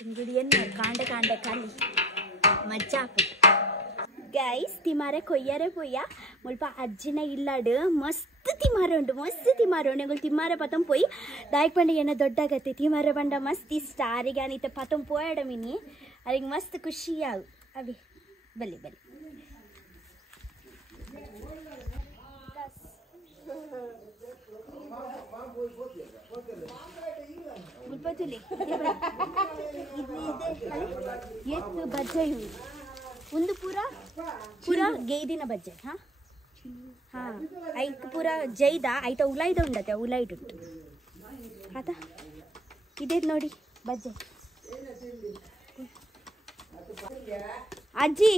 ingredient कांडे कांडे खाली मजा gas तिमारे कोय्यारे पोया मुल्पा अज्जिन इल्लाडु मस्त तिमारे उंडु तिमारे पतम पोई दायक पंडे येना दोड्डागत्ते तिमारे बंड मस्त इष्ट आरिगे अनिते पतम पोयडम इनि अदिगे मस्त खुशी आगु अबे बल्ले बल्ले मुल्पतुले ये बज्जे ಒಂದು ಪೂರ ಗೇದಿನ ಬಜ್ಜೆ ಐಕ್ ಪೂರ ಜೈದ ಐತ ಉಲಾಯ್ದ ಉಂಡತೆ ಉಲಾಯ್ಡ್ ಉಂಟು ಆತ ಇದೇ ನೋಡಿ ಬಜ್ಜೆ ಅಜ್ಜಿ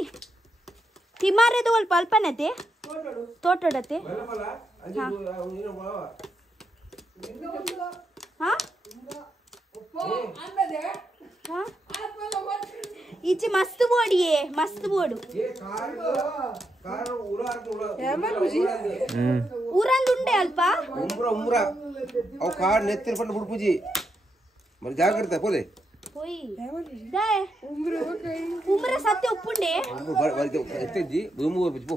ತಿಮಾರೆದು ಅಲ್ಪ ಅಲ್ಪನತೆ ತೋಟೊಡತೆ इचे मस्त बोडी है मस्त बोडू ऊरंद उंडे अल्पा उम्रा अव कार नेत्तिर पंड बुडपुजी मर जाग्रते पोले పోయి దా ఉమ్ర సత్య ఉప్పుండే ఎత్తేజి భూమి ఊర్పుచి పో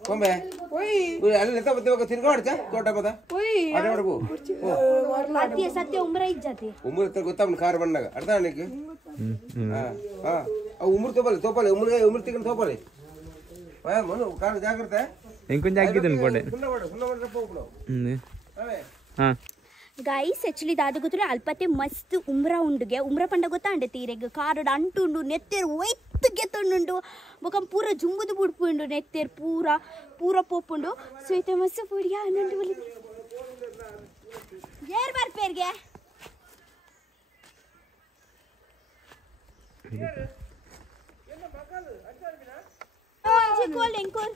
కొంబే పోయి అల్ల ఎంత బతే ఒక తిరగాడచా తోట పద పోయి అడవడకు సత్య సత్య ఉమ్ర ఇజ్జతి ఉమ్ర త ಗೊತ್ತಾವನ ಕಾರ್ ಬಂದಾಗ ಅರ್ಥ ನನಗೆ ಹಾ ಆ ಉಮ್ರ ತೋಪಲೆ ಉಮ್ರ ತಿಕನ್ ತೋಪಲೆ ಮನು ಕಾರ್ ಜಾಗ್ರತೆ ಇಂಕೊಂಚ ಆಗಿದ್ದು ಅನ್ಕೊಂಡೆ ಸುನ್ನ ಹೋಗ್ಬಿಡು ಹಾ गाइस एक्चुअली दादा गोत्तुले अल्पते मस्त उम्रा उंडुगे उम्रा पंड गोत्ता अंडे तीरेग कारड अंटुंडु नेत्तेर वैत्तुगे तोंडुंडु मुखम पूरा जुंबुदु बुडपुंडु नेत्तेर पूरा पूरा पोपुंडु स्वेते मस्त पोडिया अनंडु बलि येर बार पेरगे येना मकल अंचर बिना जी कोल एंकोर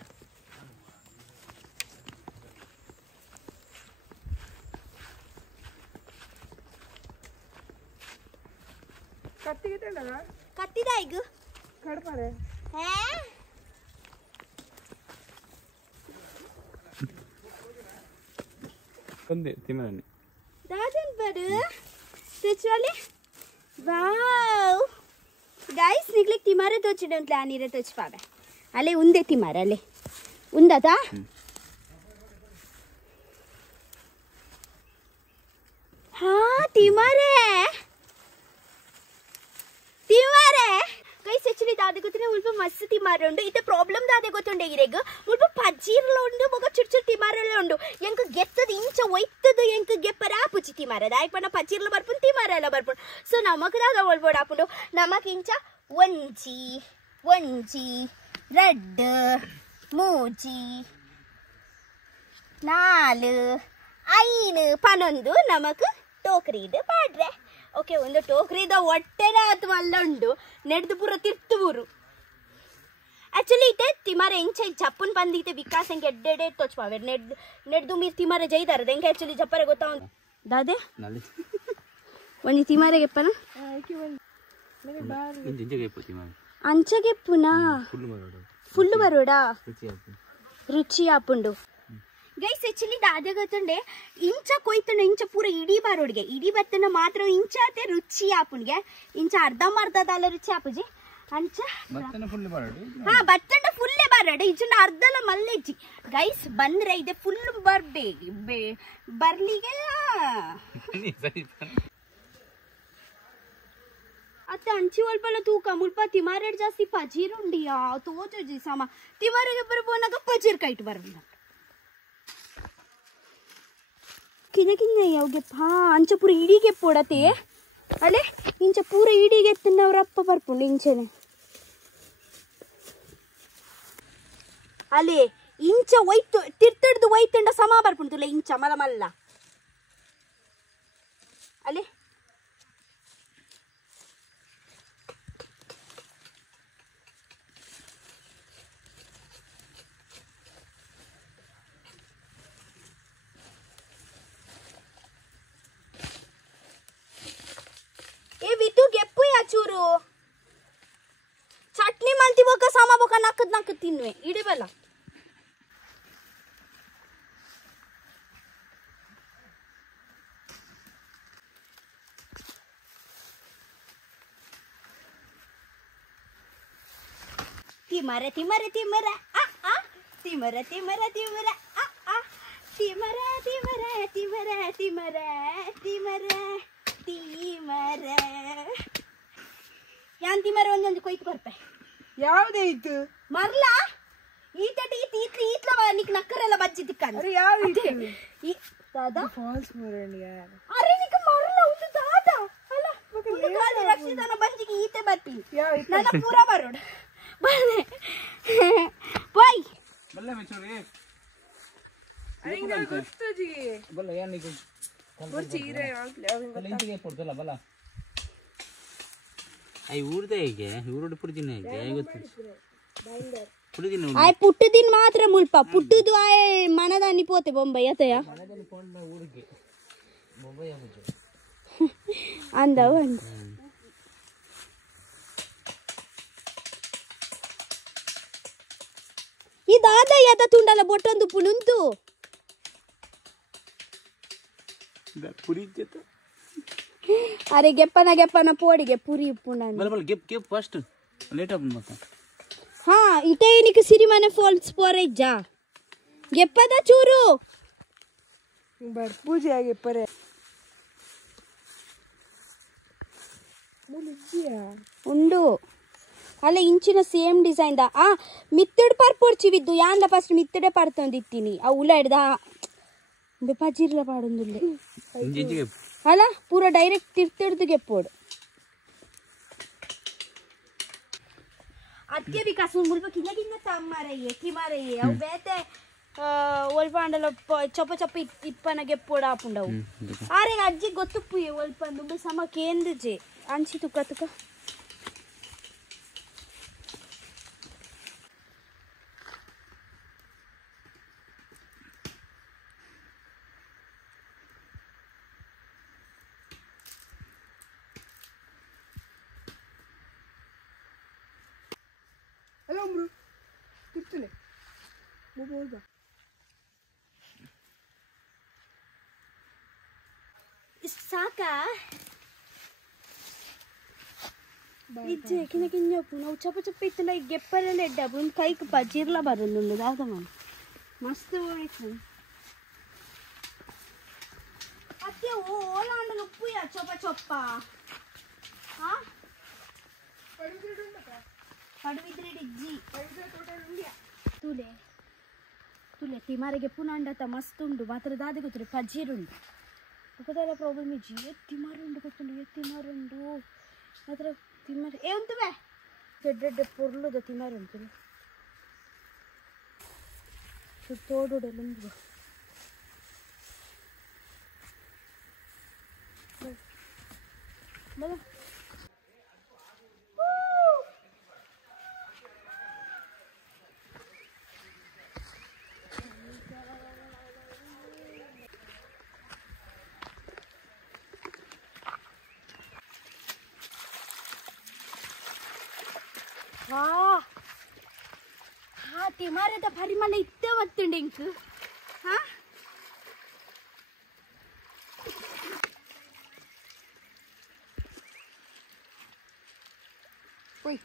कत्ती कितने लगा कत्ती दाएगा खड़ पर है कंदे तिमरने दादन पर स्पिरिचुअली वाव गाइस निकले तिमारे तो चिड़न प्लानी रे तो छपावे अले उंदे तिमारे अले उंदा था हाँ तिमारे ಗೈಸ್ एक्चुअली दादे ಗೊತ್ತಿನ ಮುಲ್ಪ ಮಸ್ತ್ ತಿಮಾರೆ ಉಂಡು ಇತ್ತೆ ಪ್ರಾಬ್ಲಮ್ ದಾದೆ ಗೊತ್ತುಂಡೆ ಇರೆಗ್ ಮುಲ್ಪ ಪಜ್ಜೀರ್ಲ ಉಂಡು ಬೊಗ ಚುಚ್ಚು ತಿಮಾರೆಲ್ಲ ಉಂಡು ಎಂಕ ಗೆತ್ತದ ಇಂಚ ಒಯ್ತದ ಎಂಕ ಗೆಪ್ಪರ ಆಪುಚಿ ತಿಮಾರೆ ದಾಯಕ್ ಪಂಡ ಪಜ್ಜೀರ್ಲ ಬರ್ಪುನ್ ತಿಮಾರೆಲ್ಲ ಬರ್ಪುನ್ ಸೊ ನಮಕ್ ದಾಗ ಒಳ್ಬೋಡ ಆಪುಂಡು ನಮಕ್ ಇಂಚ ಒಂಜಿ ರಡ್ಡ್ ಮೂಜಿ ನಾಲ್ ಐನ್ ಪನೊಂದು ನಮಕ್ ಟೋಕ್ರಿಡ್ ಪಾಡ್ರೆ ಓಕೆ ಒಂದು ಟೋಕ್ರಿದ ಹೊಟ್ಟೆನ ಅಥವಾ ಅಲ್ಲುಂಡು ನೆಡ್ದು ಪೂರ ತಿರ್ತುಬೂರು ಆಕ್ಚುಲಿ ಇತ್ತೆ ತಿಮಾರೆ ಎಂಚ ಜಪ್ಪನ್ ಬಂದಿತ್ತೆ ವಿಕಾಸ್ ಎಂಗೆ ಎಡ್ಡೆಡೆ ತೋಚ್ಪಾವೆ ನೆಡ್ದು ಮೀರ್ ತಿಮಾರೆ ಜೈದಾರದ ಎಂಗೆ ಆಕ್ಚುಲಿ ಜಪ್ಪರೆ ಗೊತ್ತಾ ದಾದೆ ಒಂಜಿ ತಿಮಾರೆ ಗೆಪ್ಪನ ಅಂಚಗೆಪ್ಪುನಾ ಫುಲ್ಲು ಬರೋಡಾ ರುಚಿ ಆಪುಂಡು ಗೈಸ್ एक्चुअली दादा ಗೊತ್ತುಂಡೆ ಇಂಚ ಕೊಯ್ತನ ಇಂಚ ಪೂರ ಇಡಿ ಬಾರೋಡ್ಗೆ ಇಡಿ ಬತ್ತನ ಮಾತ್ರ ಇಂಚಾತೆ ರುಚಿ ಆಪುನ್ಗೆ ಇಂಚ ಅರ್ಧಂಬರ್ಧದಲ್ಲ ರುಚಿ ಆಪುಜಿ ಅಂಚ ಬತ್ತನ ಫುಲ್ ಬಾರೋಡು ಹಾ ಬತ್ತನ ಫುಲ್ಲೇ ಬಾರೋಡು ಇಂಚ ಅರ್ಧಲ ಮಲ್ಲೆಜ್ಜಿ ಗೈಸ್ ಬಂದ್ರೆ ಇದೆ ಫುಲ್ ಬರ್ಬೇಗಿ ಬರ್ಲಿಗೆ ಅತ್ತೆ ಅಂಚಿ ಒಲ್ಪಲ ತೂಕ ಮುಲ್ಪ ತಿಮಾರೆಡ್ ಜಾಸ್ತಿ ಪಜೀರುಂಡಿಯಾ ತೋಜುಜಿ ಸಮ ತಿಮಾರೆಗೆ ಬರ್ಬೋನಾಗ ಪಜೀರ್ ಕೈಟ್ ಬರಲ್ಲ किने किने योगे हाँ अंच पूरा इडी के पोड़ते अले इंच पूरा इडी के तिन्नवरप्प बर्पुंडु इंचने अले इंच वैतु तिर्तिड्दु वैतुंड सम बर्पुंडुले इंच मल मल्ल अले ಚೂರು ಚಟ್ನಿ ಮಲ್ತಿ ಬೋಕ ಸಾಮ ಬೋಕ ನಕ್ಕದ್ ತಿನ್ನುವೆ ಇಡೆ ಬಲ್ಲ ತಿಮರ ತಿಮರ ತಿಮರ ತಿಮರ ತಿಮರ ತಿಮರ ತಿಮರ ತಿಮರ ತಿಮರ ತಿಮರ ತಿಮರ ತಿಮರ ಯಾನ್ ತಿಮರ ಒಂದೊಂದು ಕೊಯ್ತು ಬರ್ಪೆ ಯಾವ್ದೇ ಇತ್ತು ಮರ್ಲ ಈತಟಿ ಈತ್ಲಿ ಈತ್ಲ ನಿಕ್ ನಕ್ಕರೆಲ್ಲ ಬಜ್ಜಿ ತಿಕ್ಕಂದ ಅರೆ ಯಾವ್ದು ಈ ದಾದಾ ಫಾಲ್ಸ್ ಮರಣ್ಯ ಅರೆ ನಿಕ ಮರ್ಲ ಉಂಟು ದಾದಾ ಅಲ್ಲ ಒಂದು ಕಾಲ ರಕ್ಷಿತನ ಬಂಜಿಗೆ ಈತೆ ಬರ್ತಿ ನನ್ನ ಪೂರ ಬರೋಣ ಬನ್ನಿ ಬಾಯ್ ಬಲ್ಲ ಮೆಚೋರಿ ಅರಿಂಗ ಗೊತ್ತುಜಿ ಬಲ್ಲ ಯಾನಿಗೆ ಬರ್ಚಿ ಇರೆ ಆಗ್ಲಿ ಅವಂಗ ಇಂತಿಗೆ ಕೊಡ್ತಲ್ಲ ಬಲ್ಲ ಐ ಊರ್ದೆ ಹೇಗೆ ಊರುಡು ಪುಡಿದಿನ ಹೇಗೆ ಗೊತ್ತು ಪುಡಿದಿನ ಆಯ್ ಪುಟ್ಟದಿನ ಮಾತ್ರ ಮುಲ್ಪ ಪುಟ್ಟದು ಆಯ್ ಮನದಾನಿ ಪೋತೆ ಬೊಂಬೈ ಅತಯ ಮನದಲ್ಲಿ ಕೊಂಡ ಊರಿಗೆ ಬೊಂಬೈ ಆಗುದು ಅಂದವ ಇದಾದ ಯದ ತುಂಡಲ ಬೊಟ್ಟೊಂದು ಪುನುಂತು ಪುರಿ ಇದ್ದ ಅರೆ ಗೆಪ್ಪನ ಪೋಡಿಗೆ ಪುರಿ ಪುಣ ಬಲ್ಲ ಬಲ್ಲ ಗೆಪ್ ಗೆಪ್ ಫಸ್ಟ್ ಲೇಟ್ ಆಗ ಮತ್ತೆ ಹಾ ಇಟೇ ನಿಕ ಸಿರಿಮನೆ ಫಾಲ್ಸ್ ಪೋರೆಜ್ಜ ಗೆಪ್ಪದ ಚೂರು ಬರ್ ಪೂಜೆ ಆಗಿ ಪರೆ ಉಂಡು ಅಲ್ಲ ಇಂಚಿನ ಸೇಮ್ ಡಿಸೈನ್ ದಾ ಮಿತ್ತಡ್ ಪರ್ಪೊಡ್ಚಿವಿದ್ದು ಯಾಂದ ಫಸ್ಟ್ ಮಿತ್ತಡೆ ಪರ್ತೊಂದಿತ್ತೀನಿ ಆ ಉಲ ಹಿಡ್ದ ಬೆಪಾಜಿರ್ಲ ಪಾಡೊಂದುಲ್ಲೆ ಅಲ್ಲ ಪೂರ ಡೈರೆಕ್ಟ್ ತಿರ್ತಿಡ್ದು ಗೆಪ್ಪೋಡು ಅದಕ್ಕೆ ವಿಕಾಸ್ ಮುಲ್ಪ ಕಿನ್ನ ಕಿನ್ನ ತಮ್ಮರಯ್ಯೆ ಕಿಮರಯ್ಯೆ ಅವು ಬೇತೆ ಒಲ್ಪಾಂಡಲ ಚೊಪ್ಪ ಚೊಪ್ಪ ಇಪ್ಪನ ಗೆಪ್ಪೋಡ ಆಪುಂಡವು ಆರೆ ಅಜ್ಜಿ ಗೊತ್ತುಪ್ಪುಯೆ ಒಲ್ಪಂದು ಸಮ ಕೇಂದ್ರಜೆ ಅಂಚಿ ತುಕ ತುಕ ಹಲೋ ಬ್ರೋ ತಿರ್ತಲೆ ಮೊಬೈಲ್ ಬಾ ಸಾಕಾ ಇಜ್ಜೆ ಕಿನ್ನ ಕಿಂಜಪ್ಪು ನಾವು ಚಪ್ಪ ಚಪ್ಪ ಇತ್ತಲ್ಲ ಈ ಗೆಪ್ಪಲೆಲ್ಲ ಎಡ್ಡಪ್ಪು ಒಂದು ಕೈಗೆ ಬಜ್ಜಿರ್ಲ ಬರೋದು ದಾದಮ್ಮ ಮಸ್ತ್ ಹೋಯ್ತು ಅತ್ತೆ ಓಲ ಅಂಡಲು ಉಪ್ಪು ಯಾ ಚೊಪ್ಪ ಚೊಪ್ಪ ಹಾ ಪಡುವಿದ್ರೆ ಇಜ್ಜಿ ತುಲೆ ತುಲೆ ತಿಮಾರಿಗೆ ಪುನಂಡತ ಮಸ್ತ್ ಉಂಡು ಮಾತ್ರ ದಾದೆ ಗೊತ್ತಿಲ್ಲ ಪಜ್ಜಿರುಂಡು ఒకదాల ప్రాబ్లం ఇచ్చి తిమారుండు కొత్తుండు తిమారుండు మాత్రం తిమారు ఏ ఉంటువే గడ్డ పొర్లుద తిమారుంటు తోడుండు బల ತಿಮಾರದ ಪರಿಮಳ ಇತ್ತೆ ಮತ್ತುಂಡು ಇಂಕ್ ಹಾ ಓಯ್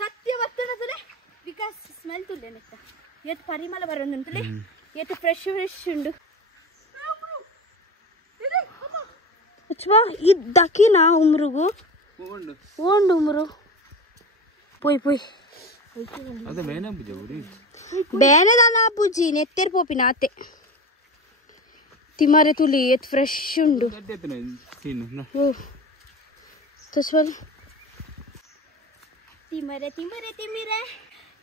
ಸತ್ಯ ಬರ್ತದೆ ವಿಕಾಸ್ ಸ್ಮೆಲ್ ತುಲ್ಲೆ ನೆತ್ತ ಎತ್ ಪರಿಮಳ ಬರೋದುಂಟಲೆ ಎತ್ ಫ್ರೆಶ್ ಉಂಡು ಅಚ್ಚವಾ ಇದು ದಕ್ಕಿನಾ ಉಮ್ರುಗು ಓಂಡು ಉಮ್ರು ಪೋಯ್ ಪೋಯ್ ಅದು ಬೇನೆ ಬುಜೆ ಊರಿ ಬೇನೆದಲ್ಲ ಬುಜ್ಜಿ ನೆತ್ತೆರ್ ಪೋಪಿನ ಆತೆ ತಿಮಾರೆ ತುಲಿ ಎತ್ ಫ್ರೆಶ್ ಉಂಡು ಓ ತಸ್ವಲ್ ತಿಮರೆ ತಿಮರೆ ತಿಮಿರೆ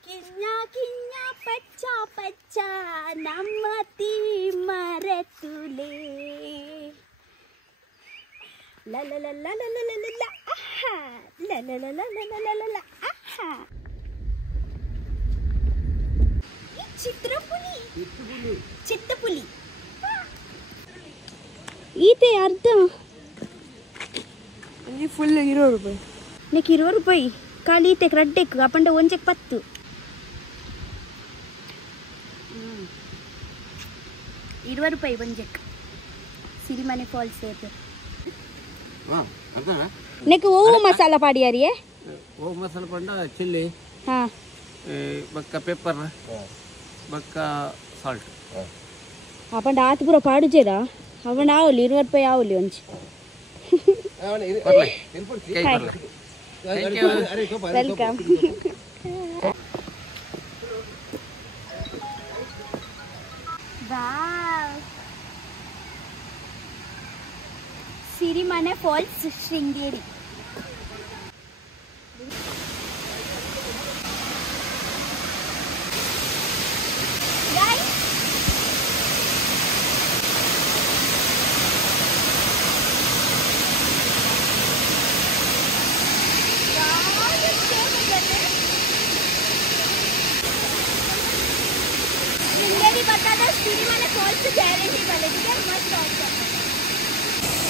ಕಿನ್ನ ಕಿನ್ನ ಪಚ್ಚ ಪಚ್ಚ ನಮ್ಮ ತಿಮರೆ ತುಲೆ ಲ ಲ ಲ ಲ ಲ ಲ ಲ ಲ ಆಹಾ ಲ ಲ ಲ ಲ ಲ ಲ ಲ ಲ ಆಹಾ ಚಿತ್ತಪುಲಿ ಈತೆ ಅರ್ಧ ಇಲ್ಲಿ ಫುಲ್ 20 ರೂಪಾಯಿ నీకు 20 రూపాయి ఖాళీ ఈతే రెడ్డెక్కు అప్పంటే 1 10 ₹20 ಒಂಜೆಕ್ ಸಿರಿಮನೆ ಫಾಲ್ಸ್ ಸೇರ್ದು ನೆಕ್ ಓ ಮಸಾಲ ಪಾಡಿಯಾರಿಯೇ ಓ ಮಸಾಲ ಪಂಡ ಚಿಲ್ಲಿ ಹಾಂ ಬಕ್ಕ ಪೆಪ್ಪರ್ ಬಕ್ಕ ಸಾಲ್ಟ್ ಅಪಂಡ ಆತು ಪೂರ ಪಾಡುಜೇರಾ ಅವನ ಆವಲಿ ₹20 ಆವಲಿ ಒಂಚು ವೆಲ್ಕಮ್ ಸಿರಿಮನೆ ಫಾಲ್ಸ್ ಶೃಂಗೇರಿ बताना सिरिमने फॉल्स ग्यारंटी वाले ठीक है मस्त ऑप्शन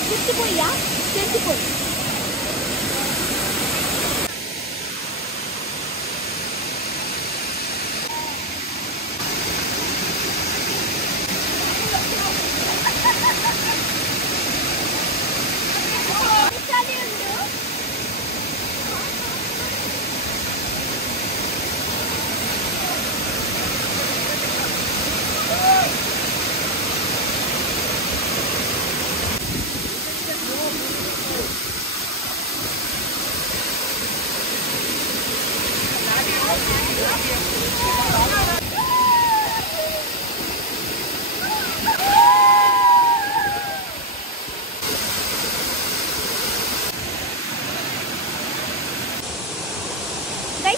कितनी कोई या कितनी कोई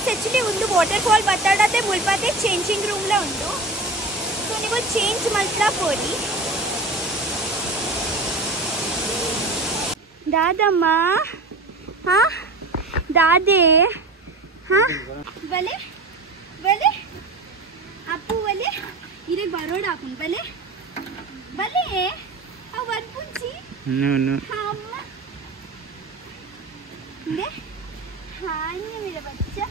एक्चुअली ಒಂದು ವಾಟರ್ ಫಾಲ್ ಬತ್ತಾಡತೆ ಮುಲ್ಪತೆ ಚೇಂಜಿಂಗ್ ರೂಮ್ ಲ ಉಂಟು ಸೊ ನೀವು ಚೇಂಜ್ ಮಲ್ತ ಪೋಡಿ ದಾದಮ್ಮ ಹಾ ದಾದೆ ಹಾ ಬಲೆ ಬಲೆ ಅಪ್ಪು ಬಲೆ ಇರೆ ಬರೋಡ ಆಪುನ್ ಬಲೆ ಬಲೆ ಆ ವರ್ಪುಂಚಿ ಅಮ್ಮ ನೆ ಹಾನ್ಯ मेरा बच्चा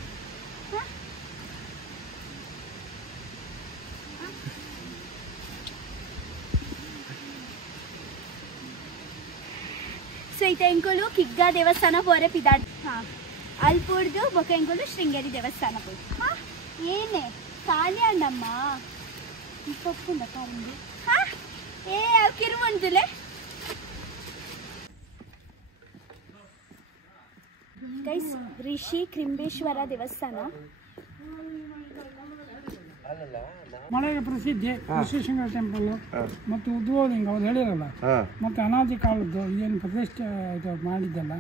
ಸೊ ಇತ ಎಂಕೊಲು ಕಿಗ್ಗಾ ದೇವಸ್ಥಾನ ಪೋರೆ ಪಿದಾಡ್ ಹಾಂ ಅಲ್ಲಿ ಪೋಡ್ದು ಬೊಕ ಎಂಕೊಲು ಶೃಂಗೇರಿ ದೇವಸ್ಥಾನ ಪೋಯ್ತು ಹಾಂ ಏನೇ ಖಾಲಿ ಅಂಡಮ್ಮ ಪಪ್ಪುಂದ ಕಾಲಿಂದು ಹಾಂ ಏ ಅವು ಕಿರುವಂತುಲೆ ಗೈಸ್ ಋಷಿ ಕ್ರಿಂಬೇಶ್ವರ ದೇವಸ್ಥಾನ ಮಳೆಗೆ ಪ್ರಸಿದ್ಧಿ ವಿಶ್ವೇಶ್ವರ ಟೆಂಪಲ್ ಮತ್ತು ಉದ್ಭವಲಿಂಗ ಅವ್ರು ಹೇಳಿರಲ್ಲ ಮತ್ತೆ ಅನಾದಿ ಕಾಲದ್ದು ಏನು ಪ್ರತಿಷ್ಠೆ ಇದು ಮಾಡಿದ್ದಲ್ಲ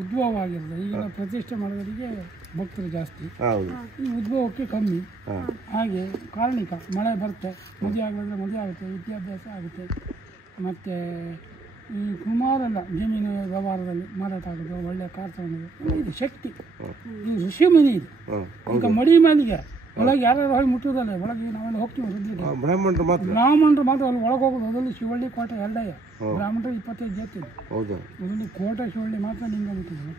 ಉದ್ಭವವಾಗಿರೋದು ಈಗಿನ ಪ್ರತಿಷ್ಠೆ ಮಾಡೋದರಿಗೆ ಭಕ್ತರು ಜಾಸ್ತಿ ಈ ಉದ್ಭವಕ್ಕೆ ಕಮ್ಮಿ ಹಾಗೆ ಕಾರಣಿಕ ಮಳೆ ಬರುತ್ತೆ ಮದುವೆ ಆಗೋದ್ರೆ ಮದುವೆ ಆಗುತ್ತೆ ವಿದ್ಯಾಭ್ಯಾಸ ಆಗುತ್ತೆ ಮತ್ತು ಈ ಕುಮಾರಲ್ಲ ಜಮೀನು ವ್ಯವಹಾರದಲ್ಲಿ ಮಾರಾಟ ಆಗೋದು ಒಳ್ಳೆ ಕಾರ್ ತಗೊಂಡು ಇದು ಶಕ್ತಿ ಇದು ಋಷಿ ಮುನಿ ಇದು ಈಗ ಮಡಿ ಮೇಲಿಗೆ ಒಳಗೆ ಯಾರು ಹೋಗಿ ಮುಟ್ಟೋದಲ್ಲ ಒಳಗೆ ನಾವೆಲ್ಲ ಹೋಗ್ತೀವಿ ರುದ್ರಿಗೆ ಬ್ರಾಹ್ಮಣರು ಮಾತ್ರ ಅಲ್ಲಿ ಒಳಗೆ ಹೋಗೋದು ಅದರಲ್ಲಿ ಶಿವಳ್ಳಿ ಕೋಟೆ ಎರಡೇ ಬ್ರಾಹ್ಮಣರು 25 ಜಾತಿ ಅದರಲ್ಲಿ ಕೋಟೆ ಶಿವಳ್ಳಿ ಮಾತ್ರ ಲಿಂಗ ಮುಟ್ಟಿದ್ರು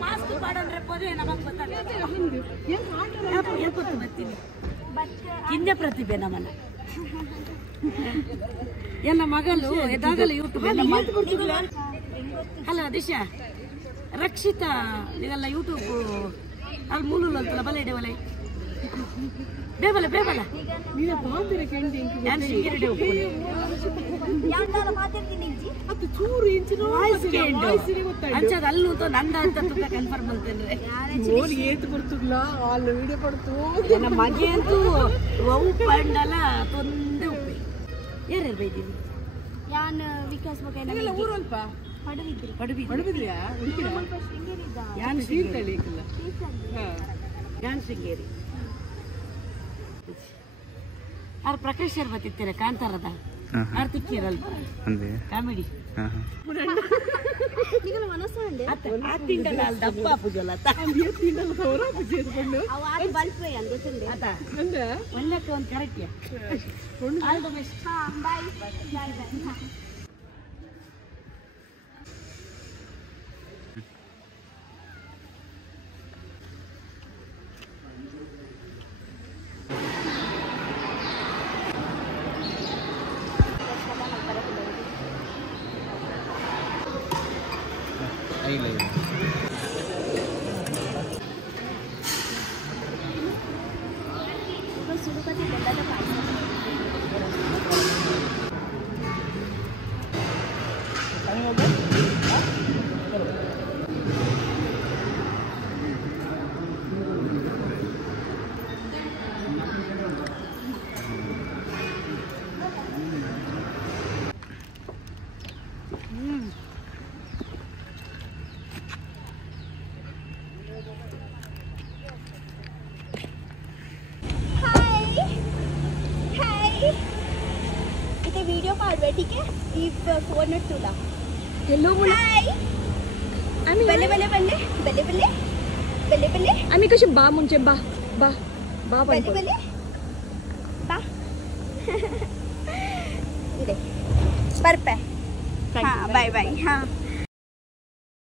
ಮಾಸ್ಕ್ ಪಾಡಂದ್ರೆ ಪೋದೆ ನಮಗೆ ಬರ್ತೀನಿ ಹಿಂದೆ ಪ್ರತಿಭೆ ನಮ್ಮನ್ನ ಎಲ್ಲ ಮಗಳು ಎದಾಗಲ್ಲ ಯೂಟ್ಯೂಬ್ ಅಲ್ಲ ದಿಶಾ ರಕ್ಷಿತಾ ಇದೆಲ್ಲ ಯೂಟ್ಯೂಬ್ ಅಲ್ಲಿ ಮೂಲೂಲ್ ಅಂತಲ್ಲ ಬಲ ಇಡೆ ಬಲೆ ಬೇಬಲ ಬೇಬಲ ಅಂಚದ ಅಲ್ಲೂ ನಂದ ಅಂತ ತುಂಬ ಕನ್ಫರ್ಮ್ ಅಂತಂದ್ರೆ ನನ್ನ ಮಗೆ ಅಂತೂ ಉಪ್ಪು ಪಂಡಲ ತೊಂದೆ ಉಪ್ಪಿ ಯಾರ್ಯಾರು ಬೈದೀನಿ ಯಾನ್ ವಿಕಾಸ್ ಬಗ್ಗೆ ಊರಲ್ಪ ಪಡುಬಿದ್ರಿ ಯಾನ್ ಶೃಂಗೇರಿ ಯಾನ್ ಶೃಂಗೇರಿ ಅವ್ರ ಪ್ರಕಾಶ್ ಸರ್ ಬರ್ತಿರ್ತೀರ ಕಾಂತಾರದ ಅವ್ರು ತಿಕ್ಕಿರಲ್ಪ ಕಾಮಿಡಿ ದಪ್ಪ ಪೂಜಲ್ಲ ಒಳ್ಳೆಕ್ಕೆ ಒಂದು correct all the best bye bye bye video काढूया ठीक आहे ही फोन तुला हेलो हाय आम्ही बले बले बले बले बले बले बले आम्ही कशी बा म्हणजे बा बा बा बले बले बा इकडे परपे हां बाय बाय हां